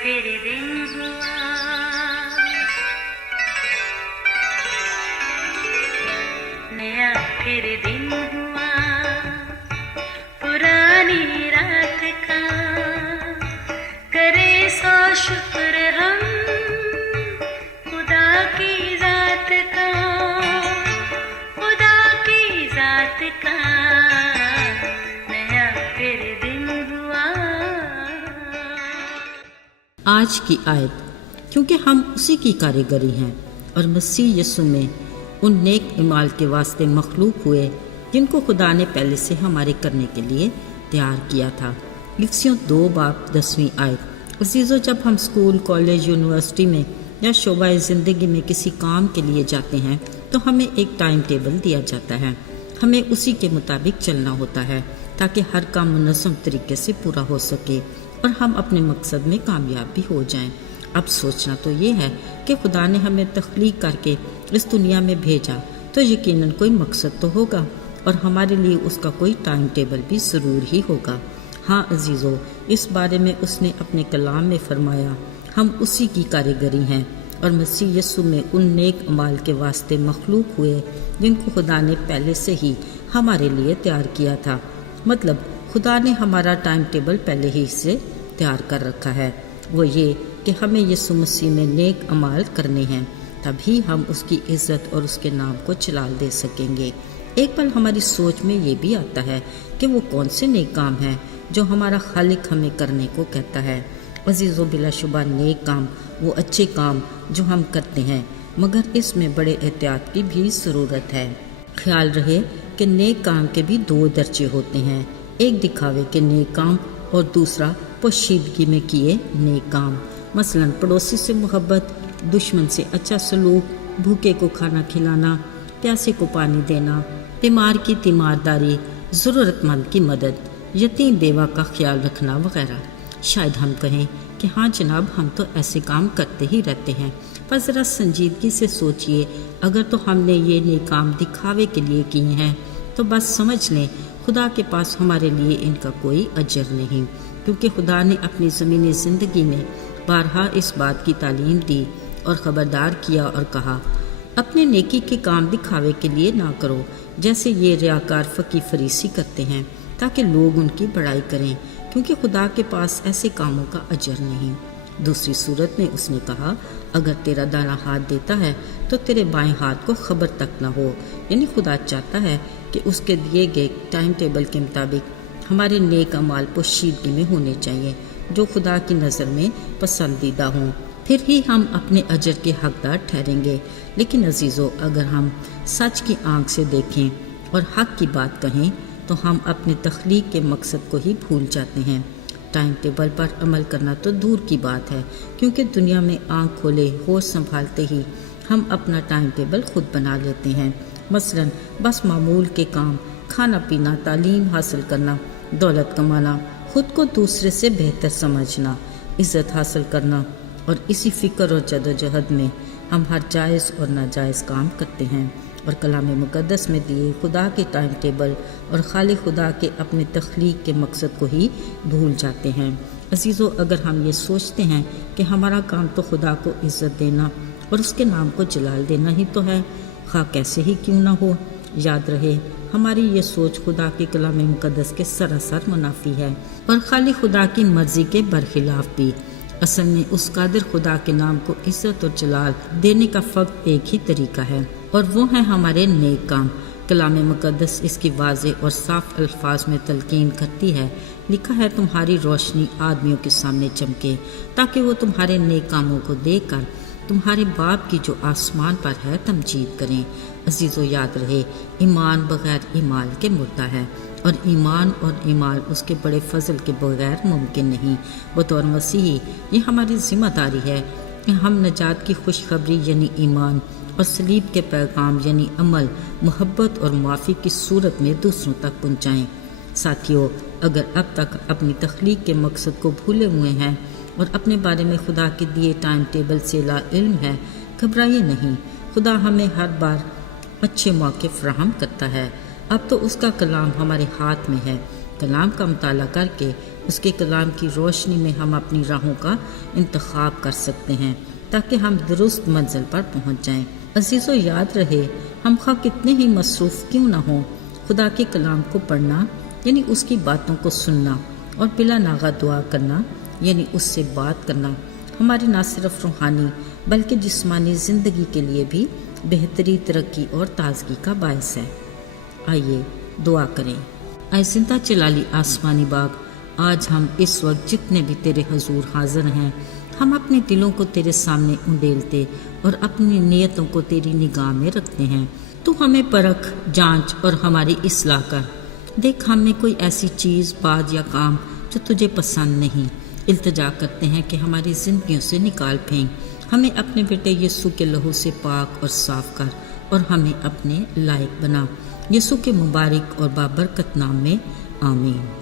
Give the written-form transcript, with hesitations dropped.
پھر دن ہوا، نیا پھر دن ہوا، پرانی رات کا کرے سو شکر ہم خدا کی ذات کا، خدا کی ذات کا نیا پھر دن ہوا۔ آج کی آیت، کیونکہ ہم اسی کی کاریگری ہیں اور مسیح یسوع میں ان نیک اعمال کے واسطے مخلوق ہوئے جن کو خدا نے پہلے سے ہمارے کرنے کے لیے تیار کیا تھا۔ افسیوں 2:10 آیت۔ عزیزو، جب ہم اسکول، کالج، یونیورسٹی میں یا شعبہ زندگی میں کسی کام کے لیے جاتے ہیں تو ہمیں ایک ٹائم ٹیبل دیا جاتا ہے۔ ہمیں اسی کے مطابق چلنا ہوتا ہے تاکہ ہر کام منظم طریقے سے پورا ہو سکے اور ہم اپنے مقصد میں کامیاب بھی ہو جائیں۔ اب سوچنا تو یہ ہے کہ خدا نے ہمیں تخلیق کر کے اس دنیا میں بھیجا تو یقیناً کوئی مقصد تو ہوگا اور ہمارے لیے اس کا کوئی ٹائم ٹیبل بھی ضرور ہی ہوگا۔ ہاں عزیزو، اس بارے میں اس نے اپنے کلام میں فرمایا، ہم اسی کی کاریگری ہیں اور مسیح یسوع میں ان نیک اعمال کے واسطے مخلوق ہوئے جن کو خدا نے پہلے سے ہی ہمارے لیے تیار کیا تھا۔ مطلب خدا نے ہمارا ٹائم ٹیبل پہلے ہی سے تیار کر رکھا ہے، وہ یہ کہ ہمیں یسوع مسیح میں نیک اعمال کرنے ہیں، تبھی ہم اس کی عزت اور اس کے نام کو جلال دے سکیں گے۔ ایک پل ہماری سوچ میں یہ بھی آتا ہے کہ وہ کون سے نیک کام ہیں جو ہمارا خالق ہمیں کرنے کو کہتا ہے۔ عزیزو، بلا شبہ نیک کام وہ اچھے کام جو ہم کرتے ہیں، مگر اس میں بڑے احتیاط کی بھی ضرورت ہے۔ خیال رہے کہ نیک کام کے بھی 2 درجے ہوتے ہیں، ایک دکھاوے کے نیک کام اور دوسرا پوشیدگی میں کیے نیک کام۔ مثلا پڑوسی سے محبت، دشمن سے اچھا سلوک، بھوکے کو کھانا کھلانا، پیاسے کو پانی دینا، بیمار کی تیمارداری، ضرورت مند کی مدد، یتیم بیوہ کا خیال رکھنا وغیرہ۔ شاید ہم کہیں کہ ہاں جناب، ہم تو ایسے کام کرتے ہی رہتے ہیں، پر ذرا سنجیدگی سے سوچئے، اگر تو ہم نے یہ نیک کام دکھاوے کے لیے کیے ہیں تو بس سمجھ لیں خدا کے پاس ہمارے لیے ان کا کوئی اجر نہیں، کیونکہ خدا نے اپنی زمینی زندگی میں بارہا اس بات کی تعلیم دی اور خبردار کیا اور کہا، اپنے نیکی کے کام دکھاوے کے لیے نہ کرو جیسے یہ ریاکار فقی فریسی کرتے ہیں تاکہ لوگ ان کی بڑائی کریں، کیونکہ خدا کے پاس ایسے کاموں کا اجر نہیں۔ دوسری صورت میں اس نے کہا، اگر تیرا دایاں ہاتھ دیتا ہے تو تیرے بائیں ہاتھ کو خبر تک نہ ہو، یعنی خدا چاہتا ہے کہ اس کے دیے گئے ٹائم ٹیبل کے مطابق ہمارے نیک اعمال پوشیدگی میں ہونے چاہیے جو خدا کی نظر میں پسندیدہ ہوں، پھر ہی ہم اپنے اجر کے حقدار ٹھہریں گے۔ لیکن عزیزو، اگر ہم سچ کی آنکھ سے دیکھیں اور حق کی بات کہیں تو ہم اپنے تخلیق کے مقصد کو ہی بھول جاتے ہیں۔ ٹائم ٹیبل پر عمل کرنا تو دور کی بات ہے، کیونکہ دنیا میں آنکھ کھولے ہوش سنبھالتے ہی ہم اپنا ٹائم ٹیبل خود بنا لیتے ہیں۔ مثلا بس معمول کے کام، کھانا پینا، تعلیم حاصل کرنا، دولت کمانا، خود کو دوسرے سے بہتر سمجھنا، عزت حاصل کرنا، اور اسی فکر اور جدوجہد میں ہم ہر جائز اور ناجائز کام کرتے ہیں اور کلام مقدس میں دیے خدا کے ٹائم ٹیبل اور خالق خدا کے اپنے تخلیق کے مقصد کو ہی بھول جاتے ہیں۔ عزیزو، اگر ہم یہ سوچتے ہیں کہ ہمارا کام تو خدا کو عزت دینا اور اس کے نام کو جلال دینا ہی تو ہے، خواہ کیسے ہی کیوں نہ ہو، یاد رہے ہماری یہ سوچ خدا کے کلام مقدس کے سراسر منافی ہے اور خالق خدا کی مرضی کے برخلاف بھی۔ اصل میں اس قادر خدا کے نام کو عزت اور جلال دینے کا فقط ایک ہی طریقہ ہے، اور وہ ہے ہمارے نیک کام۔ کلام مقدس اس کی واضح اور صاف الفاظ میں تلقین کرتی ہے، لکھا ہے، تمہاری روشنی آدمیوں کے سامنے چمکے تاکہ وہ تمہارے نیک کاموں کو دیکھ کر تمہارے باپ کی جو آسمان پر ہے تمجید کریں۔ عزیزو، یاد رہے، ایمان بغیر ایمال کے مردہ ہے، اور ایمان اور ایمال اس کے بڑے فضل کے بغیر ممکن نہیں۔ بطور مسیحی یہ ہماری ذمہ داری ہے کہ ہم نجات کی خوشخبری یعنی ایمان اور صلیب کے پیغام یعنی عمل، محبت اور معافی کی صورت میں دوسروں تک پہنچائیں۔ ساتھیو، اگر اب تک اپنی تخلیق کے مقصد کو بھولے ہوئے ہیں اور اپنے بارے میں خدا کے دیے ٹائم ٹیبل سے لا علم ہے، گھبرائیے نہیں، خدا ہمیں ہر بار اچھے موقع فراہم کرتا ہے۔ اب تو اس کا کلام ہمارے ہاتھ میں ہے، کلام کا مطالعہ کر کے اس کے کلام کی روشنی میں ہم اپنی راہوں کا انتخاب کر سکتے ہیں تاکہ ہم درست منزل پر پہنچ جائیں۔ عزیزو، یاد رہے ہم خواہ کتنے ہی مصروف کیوں نہ ہوں، خدا کے کلام کو پڑھنا یعنی اس کی باتوں کو سننا اور بلا ناغہ دعا کرنا یعنی اس سے بات کرنا ہماری نہ صرف روحانی بلکہ جسمانی زندگی کے لیے بھی بہتری، ترقی اور تازگی کا باعث ہے۔ آئیے دعا کریں۔ اے زندہ جلالی آسمانی باغ، آج ہم اس وقت جتنے بھی تیرے حضور حاضر ہیں، ہم اپنے دلوں کو تیرے سامنے انڈیلتے اور اپنی نیتوں کو تیری نگاہ میں رکھتے ہیں۔ تو ہمیں پرکھ، جانچ اور ہماری اصلاح کر۔ دیکھ ہم میں کوئی ایسی چیز، بات یا کام جو تجھے پسند نہیں، التجا کرتے ہیں کہ ہماری زندگیوں سے نکال پھینک۔ ہمیں اپنے بیٹے یسوع کے لہو سے پاک اور صاف کر اور ہمیں اپنے لائق بنا۔ یسوع کے مبارک اور بابرکت نام میں آمین۔